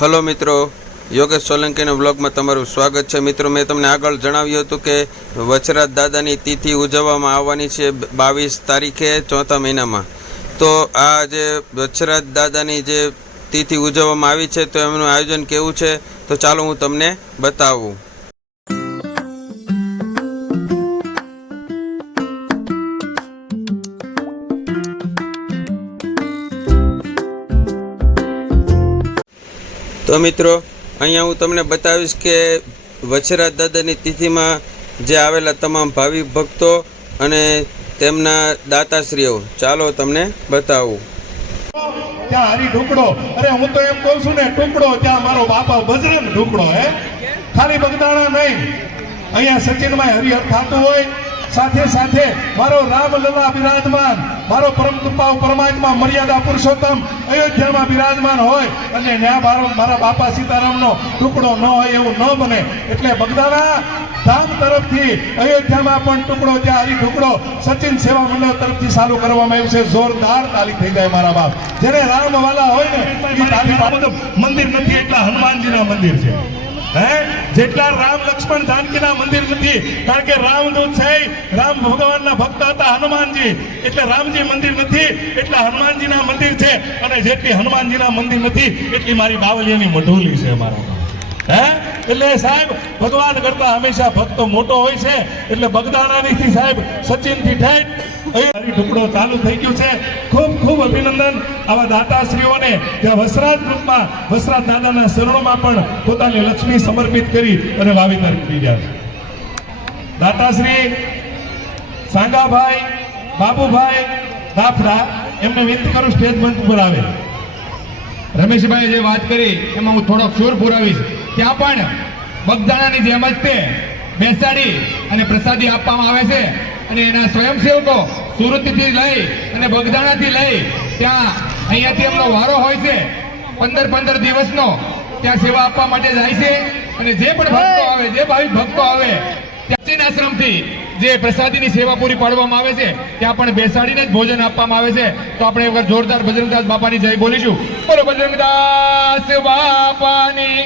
Hello મિત્રો, યોગેશ સોલંકીના બ્લોગમાં તમારું સ્વાગત છે। મિત્રો, મેં તમને આગળ જણાવ્યું હતું કે વચરાજ દાદાની તિથિ ઉજવવામાં આવવાની છે 22 તારીખે ચોથા મહિનામાં। તો આ જે વચરાજ દાદાની જે તિથિ ઉજવવામાં આવી છે તો એમનું આયોજન કેવું છે તો ચાલો હું તમને બતાવું। તો મિત્રો, અહીંયા હું તમને બતાવીશ કે વચરાજ દાદાની તિથિમાં જે આવેલા તમામ ભાવિક ભક્તો અને તેમના દાતાશ્રીઓ, ચાલો તમને બતાવું। ત્યાં હરી ઢુકડો, અરે હું તો એમ કહું છું ને, ટુકડો ત્યાં મારો બાપા બજરંગ ઢુકડો, ખાલી બગદાણા નહીં, અહીંયા સચિનમાં હરિહર થતું હોય, સાથે સાથે મારો રામલલા બિરાજમાન, મારો પરમ કૃપા પરમાત્મા મર્યાદા પુરુષોત્તમ અયોધ્યામાં બિરાજમાન હોય અને ત્યાં મારા બાપા સીતારામનો ટુકડો ન હોય એવું ન બને, એટલે બગદાણા ધામ તરફથી અયોધ્યામાં પણ ટુકડો ત્યાં હરી ઢુકડો સચિન સેવા મંડળ તરફથી ચાલુ કરવામાં આવ્યું છે। જોરદાર તાલી થઈ જાય મારા બાપ, જેને રામવાલા હોય ને એ તાલી મંદિર નથી એટલા હનુમાનજીના મંદિર છે, જેટલા રામ લક્ષ્મણ જાનકીના મંદિર નથી, કારણ કે રામદૂત છે, રામ ભગવાનના ભક્ત હતા હનુમાનજી, એટલે રામજી મંદિર નથી એટલા હનુમાનજીના મંદિર છે, અને જેટલી હનુમાનજીના મંદિર નથી એટલી મારી બાવલિયાની મઢોલી છે મારા। એટલે સાહેબ, ભગવાન કરતા હંમેશા ભક્તો મોટો હોય છે, એટલે બગદાણાની સાહેબ સચિનથી ઠેઠ ટુકડો ચાલુ થઈ ગયું છે। ખૂબ ખૂબ અભિનંદન આવા દાતાશ્રીઓને, જે વસરાજ રૂપમાં વસરાજ દાદાના શરણોમાં પણ પોતાની લક્ષ્મી સમર્પિત કરી અને વાવેતર કરી રહ્યા છે। દાતાશ્રી સાંગાભાઈ બાબુભાઈ દાફડા, એમને વિનંતી કરું સ્ટેજ મંચ ઉપર આવે। રમેશભાઈ જે વાત કરી એમાં હું થોડોક સુર પુરાવીશ। ત્યાં પણ બગદાણાની જેમ જ તે બેસાડી અને પ્રસાદી આપવામાં આવે છે, અને એના સ્વયંસેવકો સુરતથી લઈ અને બગદાણાથી લઈ ત્યાં અહીંયાથી એમનો વારો હોય છે, 15 દિવસનો ત્યાં સેવા આપવા માટે જાય છે। અને જે પણ ભક્તો આવે, જે ભાવિક ભક્તો આવે, ત્યાં આશ્રમથી જે પ્રસાદીની સેવા પૂરી પાડવામાં આવે છે ત્યાં પણ બેસાડીને જ ભોજન આપવામાં આવે છે। તો આપણે એક વાર જોરદાર બજરંગદાસ બાપાની જય બોલીશું। બોલો બજરંગદાસ બાપાની,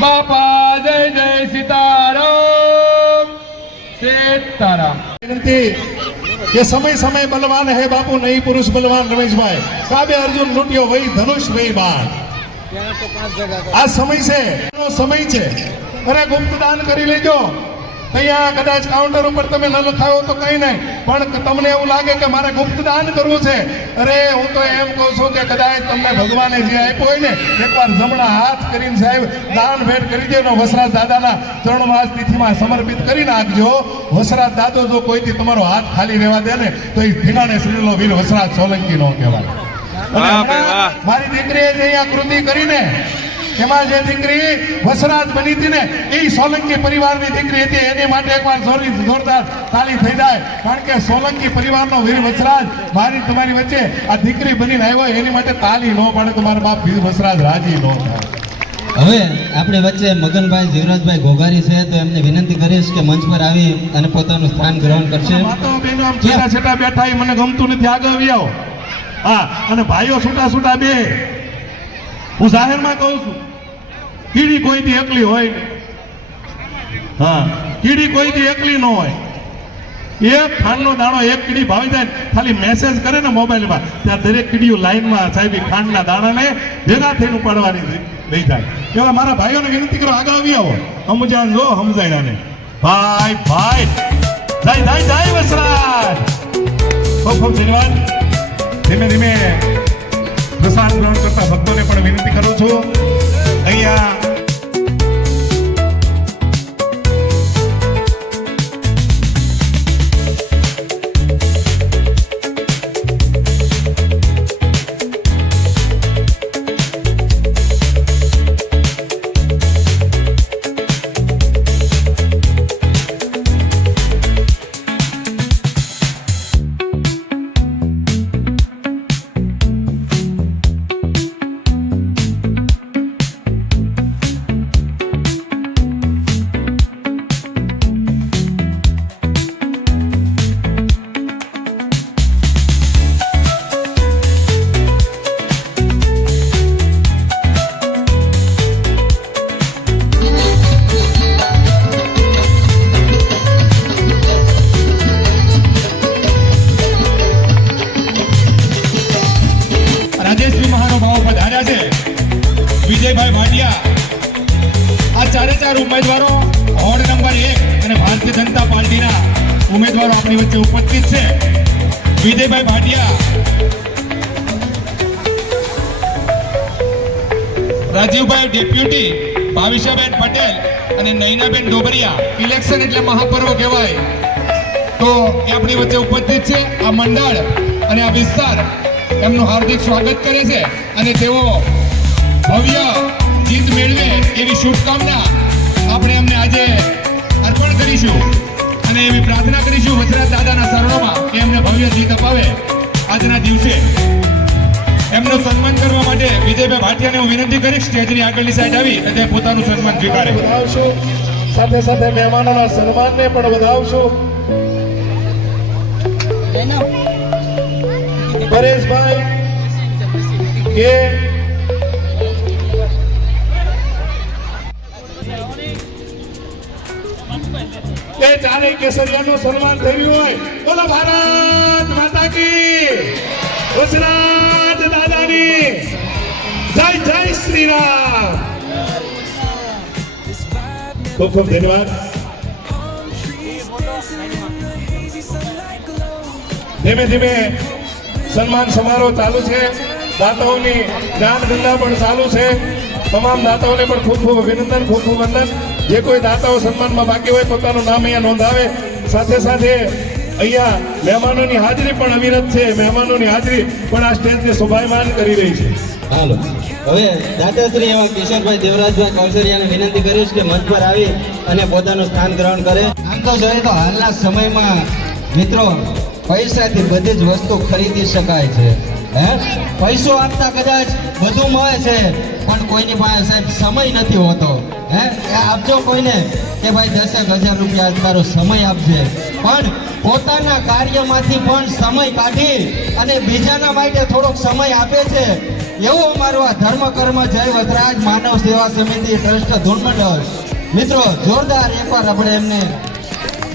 બાપા જય જય સીતારામ સીતારામ। વિનંતી કે સમય સમય બલવાન હે બાપુ, નહીં પુરુષ બલવાન। રમેશભાઈ, કાબે અર્જુન લૂંટ્યો વહી ધનુષ વહી બાણ। આ સમય છે, અરે ગુપ્ત દાન કરી લેજો। અહીંયા કદાચ કાઉન્ટર ઉપર તમે ન લખાવો તો કઈ નહીં, પણ તમને એવું લાગે કે મારે ગુપ્ત દાન કરવું છે, અરે હું તો એમ કહું છું કે કદાચ તમને ભગવાને જે આપ્યો હોય ને, એકવાર જમણા હાથ કરીને સાહેબ દાન ભેટ કરી દેજો, વસરાજ દાદાના ચરણમાં તિથિમાં સમર્પિત કરી નાખજો। વસરાજ દાદો જો કોઈથી તમારો હાથ ખાલી રહેવા દે ને તો એ ધીનાને શ્રીલો વીર વસરાજ સોલંકી નો કહેવાય। મારી દીકરીએ જે અહીંયા કૃતિ કરીને એમાં જે દીકરી વસરાજ બની હતી ને, એ સોલંકી પરિવારની દીકરી હતી, એની માટે એકવાર જોરદાર તાલી થઈ જાય, કારણ કે સોલંકી પરિવારનો વીર વસરાજ મારી તમારી વચ્ચે આ દીકરી બનીને આવ્યો, એની માટે તાલી ન પાડે તો મારા બાપ વીર વસરાજ રાજી ન થાય। હવે આપણે વચ્ચે મગનભાઈ જીવરાજભાઈ ઘોઘારી છે, તો એમને વિનંતી કરીશ કે મંચ પર આવી અને પોતાનું સ્થાન ગ્રહણ કરશે। છેટા બેઠા એ મને ગમતું નથી, આગળ આવી આવો। હા, અને ભાઈઓ છૂટા બે, હું જાહેરમાં કહું છું, કીડી કોઈથી એકલી હોય નહીં, હા, કીડી કોઈથી એકલી ન હોય। એક ખાંડનો દાણો એક કીડી ભાવી જાય, ખાલી મેસેજ કરે ને મોબાઈલમાં, ત્યાં દરેક કીડીઓ લાઈનમાં સાહેબ ખાંડના દાણાને ભેગા થઈને ઉપાડવાની લઈ જાય। એવા મારા ભાઈઓને વિનંતી કરો, આગળ આવી આવો, સમજાણ જો સમજાયને ભાઈ જાય વસરાજ। ખૂબ ખૂબ ધન્યવાદ। ધીમે ધીમે પ્રસાદ ગ્રહણ કરતા ભક્તોને પણ વિનંતી કરું છું, અહીંયા વિજયભાઈ ભાટિયા આ ચારે ચાર ઉમેદવારો વોર્ડ નંબર 1 અને ભારતીય જનતા પાર્ટીના ઉમેદવારો આપણી વચ્ચે ઉપસ્થિત છે. વિજયભાઈ ભાટિયા, રાજીવભાઈ ડેપ્યુટી, ભાવિશાબેન પટેલ અને નૈનાબેન ડોબરિયા. ઇલેક્શન એટલે મહાપર્વ કહેવાય, તો એ આપણી વચ્ચે ઉપસ્થિત છે. આ મંડળ અને આ વિસ્તાર એમનું હાર્દિક સ્વાગત કરે છે અને તેઓ ભવ્ય જીત મેળવે એવી શુભકામના આપણે એમને આજે અર્પણ કરીશું અને એવી પ્રાર્થના કરીશું વજરાજ દાદાના શરણોમાં કે એમને ભવ્ય જીત અપાવે. આજના દિવસે એમનું સન્માન કરવા માટે વિજયભાઈ ભાટિયાને હું વિનંતી કરીશ સ્ટેજની આગળની સાઈડ આવી અને પોતાનું સન્માન સ્વીકારે. વધાવશું, સાથે સાથે મહેમાનોના સન્માનને પણ વધાવશું. પરેશભાઈ કે એ ચારેય કેસરિયાનું સન્માન થયું હોય, બોલો ભારત માતા કી, ગુજરાત દાદાની જય, જય શ્રી રામ. ખૂબ ખૂબ ધન્યવાદ. ધીમે ધીમે સન્માન સમારોહ ચાલુ છે. દાતાઓની જ્ઞાન ગંગા પણ ચાલુ છે. તમામ દાતાઓને પણ ખૂબ ખૂબ અભિનંદન, ખૂબ ખૂબ વંદન. જે કોઈ દાતાઓ સન્માનમાં બાકી હોય પોતાનું નામ અહીંયા નોંધાવે. સાથે સાથે અહીંયા મહેમાનોની હાજરી પણ અવિરત છે. મહેમાનોની હાજરી પણ આ સ્ટેજને શોભાયમાન કરી રહી છે. હાલો, હવે દાતાશ્રી એવા કિશોરભાઈ દેવરાજભાઈ કૌશરિયાને વિનંતી કરીશ કે મંચ પર આવી અને પોતાનું સ્થાન ગ્રહણ કરે. આમ તો જોઈએ તો હાલના સમયમાં મિત્રો પૈસાથી બધી જ વસ્તુ ખરીદી શકાય છે. પૈસો આપતા કદાચ બધું મળે છે પણ કોઈની પાસે સાહેબ સમય નથી હોતો. એ આપજો કોઈને કે ભાઈ 10,000 રૂપિયા આજ તારો સમય આપજે, પણ પોતાના કાર્યમાંથી પણ સમય કાઢી અને બીજાના માટે થોડોક સમય આપે છે. એવું અમારું આ ધર્મ કર્મ જય વજરાજ માનવ સેવા સમિતિ ટ્રસ્ટ ધૂળમંડળ. મિત્રો જોરદાર એકવાર આપણે એમને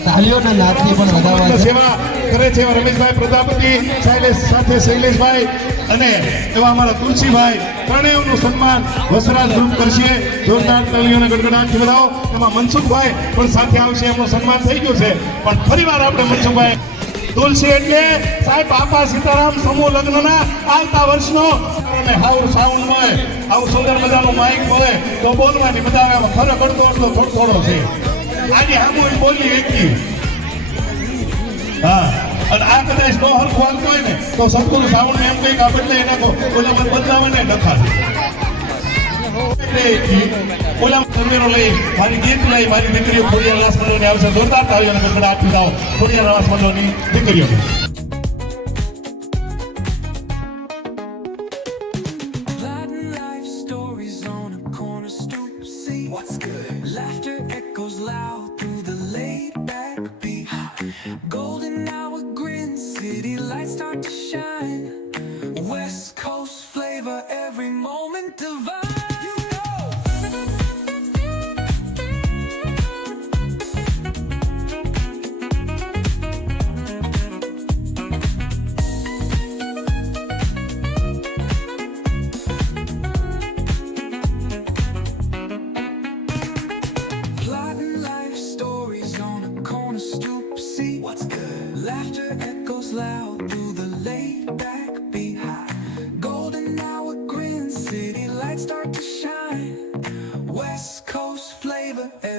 તાલીઓના નાદથી પણ વધારવા સેવા કરે છે રમેશભાઈ પ્રજાપતિ સાથે શૈલેષભાઈ અને એવા અમારા તુલસીભાઈ ત્રણેયનું સન્માન વસરાજ ગ્રુપ કરશે. જોરદાર તાલીઓના ગડગડાટથી વધાવો. એમાં મનસુખભાઈ પણ સાથે આવશે, એમનું સન્માન થઈ ગયું છે. પણ ફરીવાર આપણે મનસુખભાઈ તુલસી એટલે સાહેબ બાપા સીતારામ સમૂહ લગ્નના આવતા વર્ષનો અને હાઉ સાઉન્ડ હોય, આવું સુંદર મજાનું માઇક હોય તો બોલવાની બધા આવે. ફરક અડધો થોડો છે. આજે હામું બોલી એકલી. હા, અને આ કદાચ નો હરખું હાલતું હોય ને તો સદગુરુ સાવણ એમ કંઈક આ બદલે એના ઓલા મને બદલાવે ને ડખા ઓલા તરવેરો લઈ મારી ગીત લઈ મારી દીકરીઓ ખોડિયાર રાસ મંડળની આવશે. જોરદાર તાળીઓને ગડગડા આપી દાઓ ખોડિયાર રાસ મંડળની દીકરીઓને.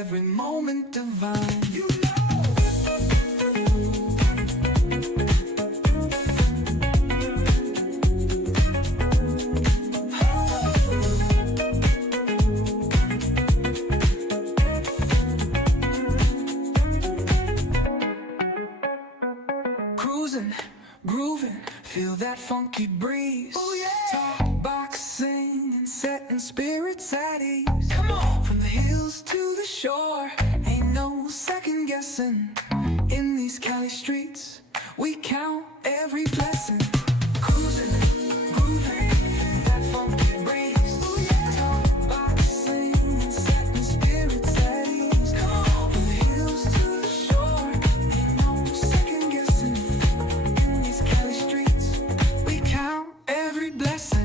Every moment divine. You cruising, grooving, feel that funky breeze. Oh yeah. Talk boxing and setting spirits at ease. Come on, from the hills to the shore, ain't no second guessing. In these Cali streets, we count every blessing. Cruising, grooving, feel that funky breeze. Oh yeah. Talk boxing and setting spirits at ease. Come on, from the hills to the shore, ain't no second guessing. In these Cali streets, we count every blessing.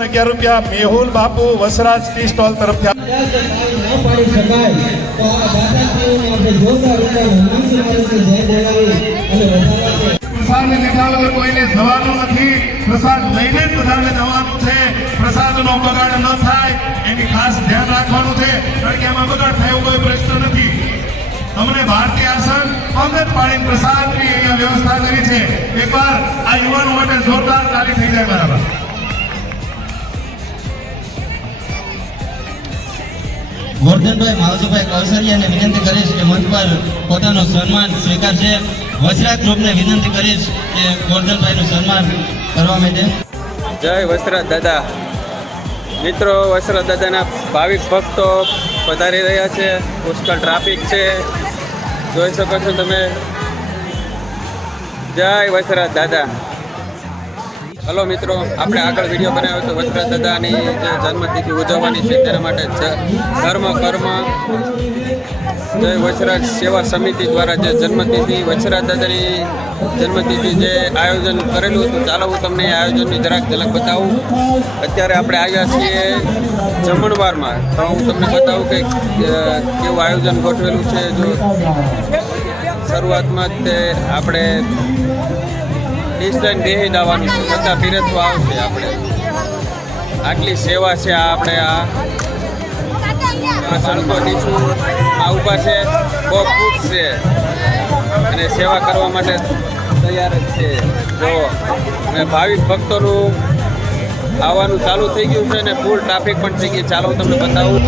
રૂપિયા મેહુલ બાપુ Vasraj tea stall તરફથી ન પાડી શકાય તો આ દાદાશ્રીઓને આપણે જોરદાર રીતે હનુમાનજી મહારાજને જય બોલાવી અને વધારવા પ્રસાદ લીધા વગર કોઈને જવાનું નથી. પ્રસાદ લઈને જ બધાને જવાનું છે. પ્રસાદનો બગાડ ન થાય એની ખાસ ધ્યાન રાખવાનું છે. કારણ કે આમાં બગાડ થાય એવો કોઈ પ્રશ્ન નથી. અમને ભારતીય આસન પગ જ પાડીને પ્રસાદની અહીંયા વ્યવસ્થા કરી છે. એકવાર આ યુવાનો માટે જોરદાર તાળી થઈ જાય બરાબર. ગોરધનભાઈ માવજીભાઈ કૌશલ્યાને વિનંતી કરીશ કે મંચ પર પોતાનું સન્માન સ્વીકારશે. વજરાજ ગ્રુપને વિનંતી કરીશ કે ગોરધનભાઈનું સન્માન કરવા માટે. જય વસરાજ દાદા. મિત્રો, વસરાજ દાદાના ભાવિક ભક્તો પધારી રહ્યા છે. પુષ્કળ ટ્રાફિક છે, જોઈ શકો છો તમે. જય વસરાજ દાદા. હલો મિત્રો, આપણે આગળ વિડીયો બનાવ્યો હતો વસરાજ દાદાની જે જન્મતિથિ ઉજવવાની છે તેના માટે ધર્મ કર્મ જય વસરાજ સેવા સમિતિ દ્વારા જે જન્મતિથિ વસરાજ દાદાની જન્મતિથિ જે આયોજન કરેલું હતું, ચાલો હું તમને એ આયોજનની જરાક ઝલક બતાવું. અત્યારે આપણે આવ્યા છીએ જમણવારમાં, તો હું તમને બતાવું કે કેવું આયોજન ગોઠવેલું છે. જો શરૂઆતમાં જ તે આપણે ડિસ્ટન્સ બેસી જવાનું છે, છતાં પીરસવા આવશે. આપણે આટલી સેવા છે. આ આપણે આ સંતો નીચું આ ઊભા છે, બહુ ખુશ છે અને સેવા કરવા માટે તૈયાર જ છે. જો અને ભાવિક ભક્તોનું આવવાનું ચાલુ થઈ ગયું છે અને ફૂલ ટ્રાફિક પણ થઈ ગઈ. ચાલો હું તમને બતાવું.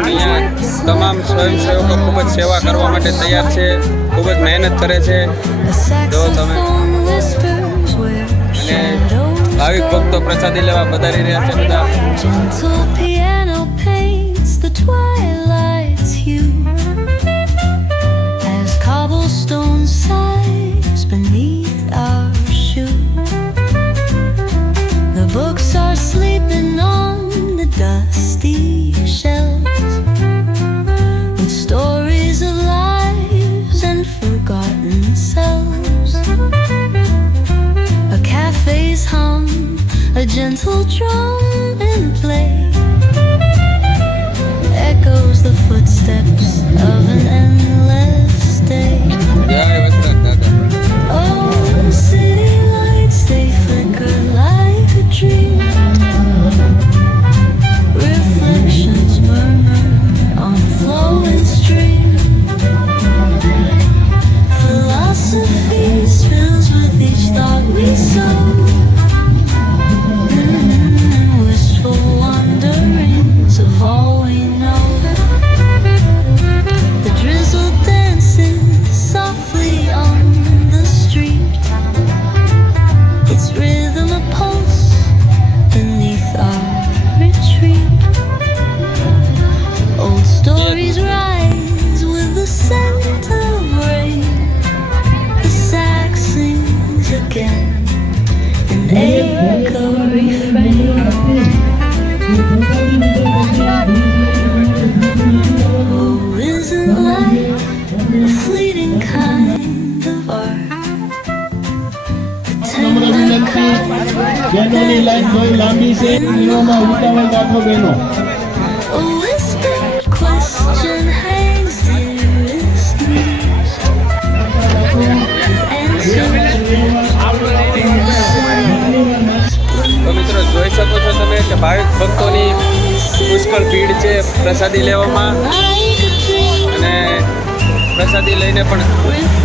અહીંયા તમામ સ્વયંસેવકો ખૂબ જ સેવા કરવા માટે તૈયાર છે, ખૂબ જ મહેનત કરે છે. જો તમે અને ભાવિક ભક્તો પ્રસાદી લેવા પધારી રહ્યા છે બધા. Gentle piano paints the twilight's hue as cobblestone sighs beneath our shoe. The books are sleeping on the dusty shelves with stories of lives and forgotten selves. A cafe's hum, a gentle drum in play echoes the footsteps of an endless day. જય વસરાજ દાદા. Oh, city lights, they flicker like a dream. Reflections murmur on a flowing stream. Philosophy spills with each thought we sow. Wistful wanderings of all we know. The drizzle dances softly on the street. Its rhythm a pulse beneath our retreat. Old stories rise with the scent of rain. The sax sings again, an echo refrain. Oh, isn't life a fleeting kind of art? The tender kind a whispered question hangs dearest news. Answers તો મિત્રો, જોઈ શકો છો તમે કે ભાવિક ભક્તોની પુષ્કળ ભીડ છે પ્રસાદી લેવામાં. like a dream. અને પ્રસાદી લઈને પણ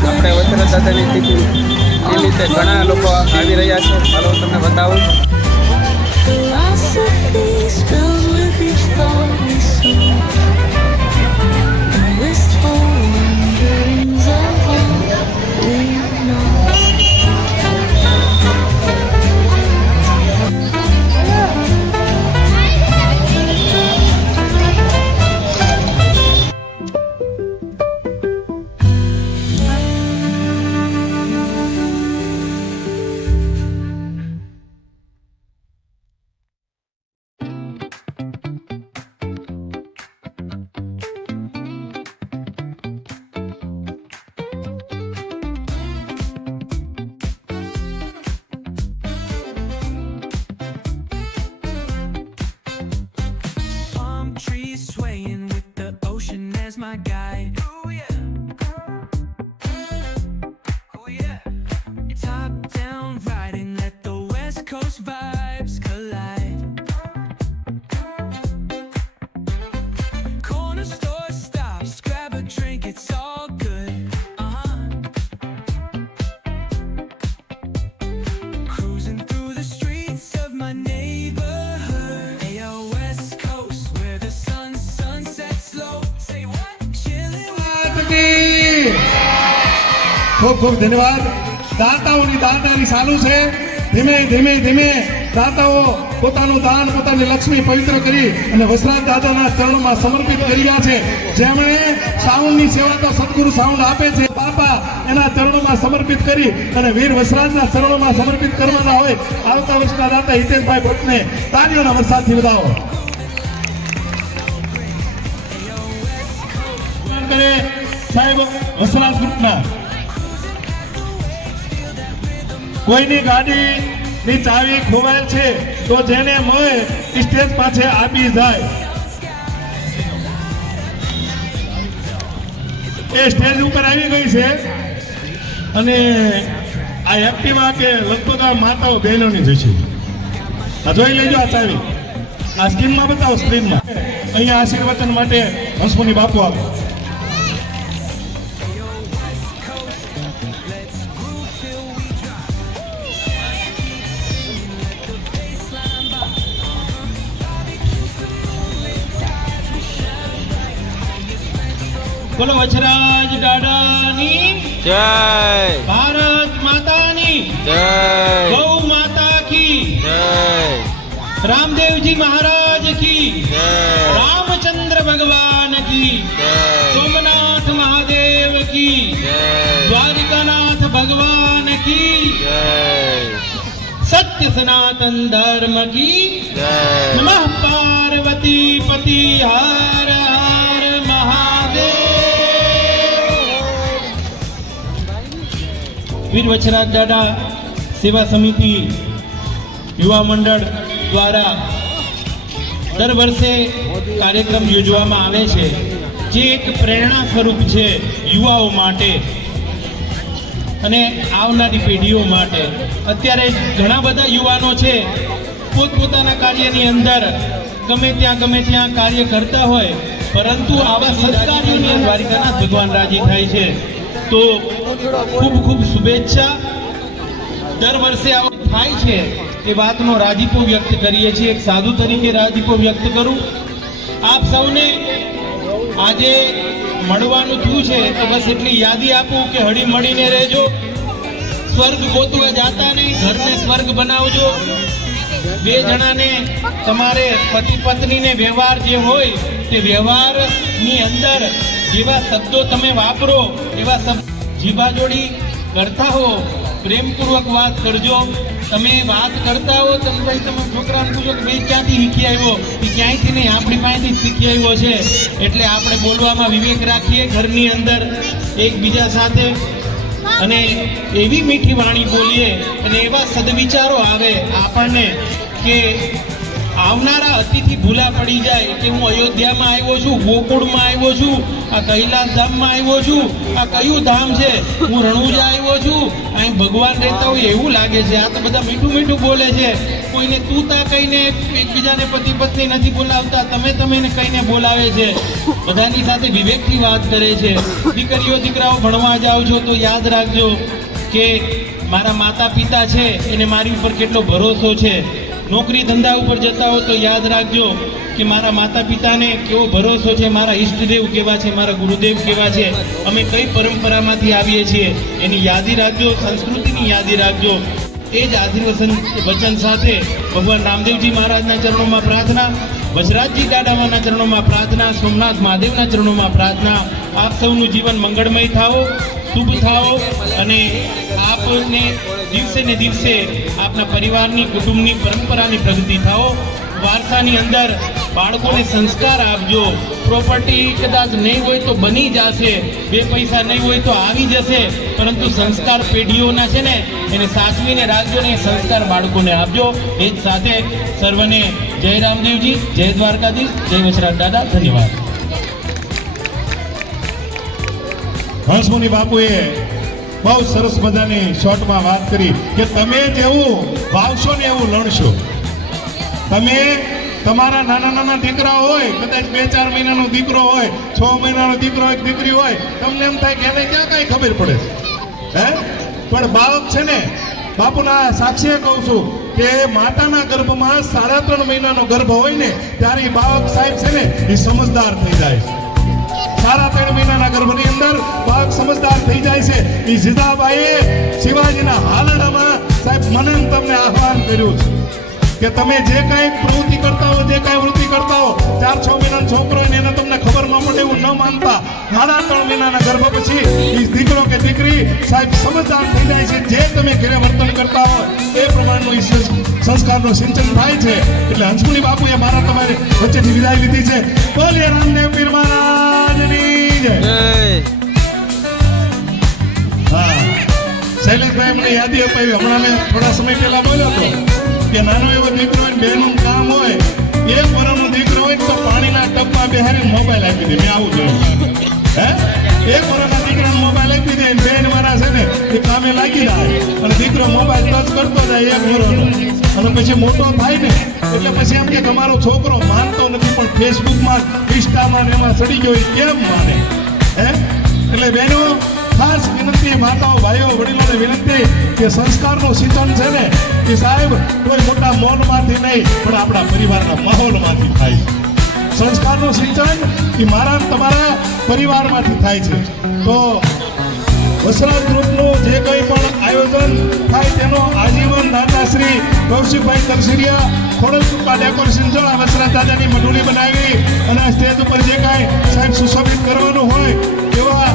આપણે વસરાજ દાદાની તિથિ નિમિત્તે ઘણા લોકો આવી રહ્યા છે. ચાલો હું તમને બતાવું. Philosophy spills with each thought we sow. And wistful wanderings of all we know. my guide. Oh yeah. Oh yeah. Top down riding, let the West Coast vibes collide. Corner store stops, grab a drink, it's all good. Cruising through the streets of my neighborhood. Ayo, West Coast, where the sun sets low. Say what? Chilling with ખૂબ ખૂબ ધન્યવાદ. દાતાઓની દાતાની ચાલુ છે. ધીમે ધીમે ધીમે દાતાઓ પોતાનું દાન, પોતાની લક્ષ્મી પવિત્ર કરી અને વસરાજ દાદાના ચરણોમાં સમર્પિત કરી રહ્યા છે. જેમણે સાઉન્ડની સેવા તો સદગુરુ સાઉન્ડ આપે છે, બાપા એના ચરણોમાં સમર્પિત કરી અને વીર વસરાજના ચરણોમાં સમર્પિત કરવાના હોય. આવતા વર્ષના દાતા હિતેશભાઈ ભટ્ટને તાળીઓના વરસાદથી વધાવો. કરે સાહેબ વસરાજ ગ્રુપના કોઈની ગાડીની ચાવી ખોવાયેલ છે તો જેને મળે સ્ટેજ પાસે આપી જાય. એ સ્ટેજ ઉપર આવી ગઈ છે અને આ એક્ટિવા કે લગભગ આ માતાઓ બહેનોની જશે. આ જોઈ લેજો આ ચાવી. આ સ્ક્રીનમાં બતાવો, સ્ક્રીનમાં. અહીંયા આશીર્વચન માટે હંસમુનિ બાપુ આપો. બોલો વચરાજ દાદાની જય ભારત માતાની જય ગૌ માતા કી જય રામદેવજી મહારાજ કી જય રામચંદ્ર ભગવાન કી જય સોમનાથ મહાદેવ કી જય દ્વારિકાનાથ ભગવાન કી જય સત્ય સનાતન ધર્મ કી જય નમઃ પાર્વતી પતિ હર હર મહાદેવ. વીર વચરાજ દાદા સેવા સમિતિ યુવા મંડળ દ્વારા દર વર્ષે કાર્યક્રમ યોજવામાં આવે છે, જે એક પ્રેરણા સ્વરૂપ છે યુવાઓ માટે અને આવનારી પેઢીઓ માટે. અત્યારે ઘણા બધા યુવાનો છે પોતપોતાના કાર્યની અંદર ગમે ત્યાં કાર્ય કરતા હોય, પરંતુ આવા સત્કાર્યોની અંદર દ્વારિકાનાથ ભગવાન રાજી થાય છે. તો ખૂબ ખૂબ શુભેચ્છા. દર વર્ષે આવું થાય છે એ વાતનો રાજીપો વ્યક્ત કરીએ છીએ. એક સાધુ તરીકે રાજીપો વ્યક્ત કરું. આપ સૌને આજે મળવાનું થયું છે તો બસ એટલી યાદી આપું કે હળી મળીને રહેજો. સ્વર્ગ ગોતવા જાતા નહીં, ઘરને સ્વર્ગ બનાવજો. બે જણાને તમારે પતિ પત્નીને વ્યવહાર જે હોય તે વ્યવહારની અંદર જેવા શબ્દો તમે વાપરો એવા શબ્દ જીભાજોડી કરતા હો, પ્રેમપૂર્વક વાત કરજો. તમે વાત કરતા હો તમે ભાઈ તમે છોકરાને પૂછો કે ભાઈ ક્યાંથી શીખી આવ્યો, એ ક્યાંયથી નહીં આપણી પાસેથી જ શીખી આવ્યો છે. એટલે આપણે બોલવામાં વિવેક રાખીએ ઘરની અંદર એકબીજા સાથે, અને એવી મીઠી વાણી બોલીએ અને એવા સદવિચારો આવે આપણને કે આવનારા અતિથિ ભૂલા પડી જાય કે હું અયોધ્યામાં આવ્યો છું, ગોકુળમાં આવ્યો છું, આ કૈલાસ ધામમાં આવ્યો છું, આ કયું ધામ છે, હું રણુજા આવ્યો છું, અહીં ભગવાન રહેતા હોય એવું લાગે છે. આ તો બધા મીઠું મીઠું બોલે છે. કોઈને તું તા કહીને એકબીજાને પતિ પત્ની નથી બોલાવતા, તમે કહીને બોલાવે છે. બધાની સાથે વિવેકથી વાત કરે છે. દીકરીઓ દીકરાઓ ભણવા જાઓ છો તો યાદ રાખજો કે મારા માતા પિતા છે એને મારી ઉપર કેટલો ભરોસો છે. નોકરી ધંધા ઉપર જતા હો તો યાદ રાખજો કે મારા માતા પિતાને કેવો ભરોસો છે, મારા ઈષ્ટદેવ કેવા છે, મારા ગુરુદેવ કેવા છે, અમે કઈ પરંપરામાંથી આવીએ છીએ એની યાદી રાખજો, સંસ્કૃતિની યાદી રાખજો. એ જ વચન સાથે ભગવાન રામદેવજી મહારાજના ચરણોમાં પ્રાર્થના, વજરાજજી દાદાવાના ચરણોમાં પ્રાર્થના, સોમનાથ મહાદેવના ચરણોમાં પ્રાર્થના. આપ સૌનું જીવન મંગળમય થાઓ, શુભ થાઓ અને આપને દિવસે ને દિવસે આપના પરિવારની કુટુંબની પરંપરાની પ્રગતિ થાઓ. વારસાની અંદર બાળકોને સંસ્કાર આપજો. પ્રોપર્ટી કદાચ નહીં હોય તો બની જશે, બે પૈસા નહીં હોય તો આવી જશે, પરંતુ સંસ્કાર પેઢીઓના છે ને એને સાચવીને રાખજો ને એ સંસ્કાર બાળકોને આપજો. એ જ સાથે સર્વને જય રામદેવજી, જય દ્વારકાધીશ, જય વચરાજ દાદા. ધન્યવાદ. હંસમુનિ બાપુએ બહુ સરસ મજાની શોર્ટમાં વાત કરી કે તમે જેવું વાવશો ને એવું લણશો. તમે તમારા નાના નાના દીકરા હોય, કદાચ 2-4 મહિનાનો દીકરો હોય, 6 મહિનાનો દીકરો હોય, દીકરી હોય, તમને એમ થાય કે એને ક્યાં કઈ ખબર પડે હે? પણ બાળક છે ને, બાપુના સાક્ષીએ કહું છું કે માતાના ગર્ભમાં 3.5 મહિનાનો ગર્ભ હોય ને ત્યારે એ બાળક સાહેબ છે ને એ સમજદાર થઈ જાય છે. 3.5 મહિનાના ગર્ભની અંદર બાળક સમજદાર થઈ જાય છે. એ જીજાબાઈએ શિવાજીના હાલડામાં સાહેબ મને તમને આહ્વાન કર્યું છે કે તમે જે કાંઈ પ્રવૃત્તિ કરતા હો, જે કાંઈ વૃત્તિ કરતા હો, 4-6 મહિનાનો છોકરો હોય ને એને તમને ખબર ન પડે એવું ન માનતા 3.5 મહિનાના ગર્ભ પછી એ દીકરો કે દીકરી સાહેબ સમજદાર થઈ જાય છે. જે તમે ઘરે વર્તન કરતા હો એ પ્રમાણનું સંસ્કારનું સિંચન થાય છે. એટલે હંસમુનિ બાપુએ મારા તમારી વચ્ચેથી વિદાય લીધી છે. બોલીએ રામદેવ પીર મહારાજની જય. હા, શૈલેષભાઈ અમને યાદી અપાવી. હમણાં મેં થોડા સમય પહેલા બોલ્યો હતો કે નાનો એવો દીકરો હોય, બહેનું કામ હોય, 1 વર્ષનો દીકરો હોય તો પાણીના ટબમાં બેહારીને મોબાઈલ આપી દે. મેં આવું જોયું હે. 1 વર્ષના દીકરાને મોબાઈલ આપી દે, બેન મારા છે ને એ કામે લાગી જાય અને દીકરો મોબાઈલ ટચ કરતો જાય 1 વર્ષનો. અને પછી મોટો થાય ને એટલે પછી એમ કે તમારો છોકરો માનતો નથી પણ ફેસબુકમાં, ઇન્સ્ટામાં એમાં ચડી ગયો, એ કેમ માને હે? એટલે બહેનો ખાસ વિનંતી, માતાઓ, ભાઈઓ, વડીલોને વિનંતી કે સંસ્કારનું સિંચન છે ને એ સાહેબ કોઈ મોટા મોલમાંથી નહીં પણ આપણા પરિવારના માહોલમાંથી થાય છે. સંસ્કારનું સિંચન એ મારા તમારા પરિવારમાંથી થાય છે. તો વસરાજ ગ્રુપનું જે કંઈ પણ આયોજન થાય તેનો આજીવન દાતા શ્રી કૌશિકભાઈ તરસરિયા ખોડલકુપા ડેકોરેશન જો આ વસરાજ દાદાની મઢુલી બનાવી અને સ્ટેજ ઉપર જે કાંઈ સાહેબ સુશોભિત કરવાનું હોય એવા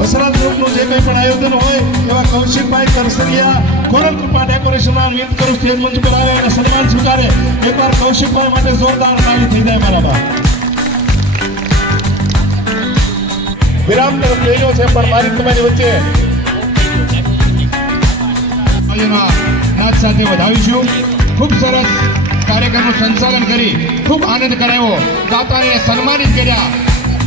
વસરાજ ગ્રુપનું જે કંઈ પણ આયોજન હોય એવા કૌશિકભાઈ તરસરિયા ખોડલકુપા ડેકોરેશનમાં વિનંતી કરું સ્ટેજ મંચ પર આવે અને સન્માન સ્વીકારે. એકવાર કૌશિકભાઈ માટે જોરદાર તાળી થઈ જાય મારા બા. વિરામ તરફ લઈ ગયો છે પણ મારી તમારી વચ્ચે નાદ સાથે વધાવીશું. ખૂબ સરસ કાર્યક્રમનું સંચાલન કરી ખૂબ આનંદ કરાવ્યો. દાતાને સન્માનિત કર્યા.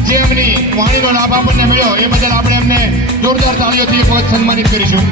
જે એમની વાણીનો લાભ આપણને મળ્યો એ બદલ આપણે એમને જોરદાર તાળીઓથી એક વખત સન્માનિત કરીશું.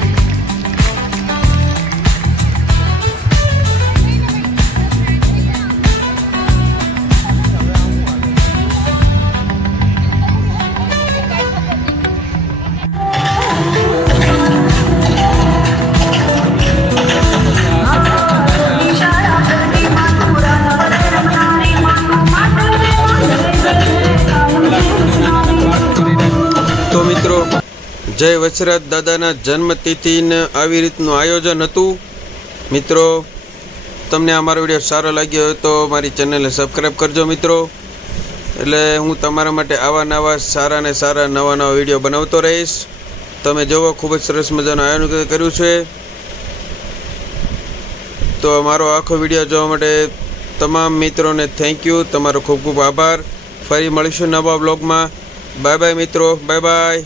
તો મિત્રો, જય વચરાજ દાદાના જન્મતિથિને આવી રીતનું આયોજન હતું. મિત્રો, તમને અમારો વિડીયો સારો લાગ્યો હોય તો મારી ચેનલને સબસ્ક્રાઈબ કરજો મિત્રો. એટલે હું તમારા માટે આવા નવા સારા ને સારા નવા નવા વિડીયો બનાવતો રહીશ. તમે જુઓ, ખૂબ જ સરસ મજાનું આયોજન કર્યું છે. તો મારો આખો વિડીયો જોવા માટે તમામ મિત્રોને થેન્ક યુ. તમારો ખૂબ ખૂબ આભાર. ફરી મળીશું નવા બ્લોગમાં. બાય બાય મિત્રો, બાય બાય.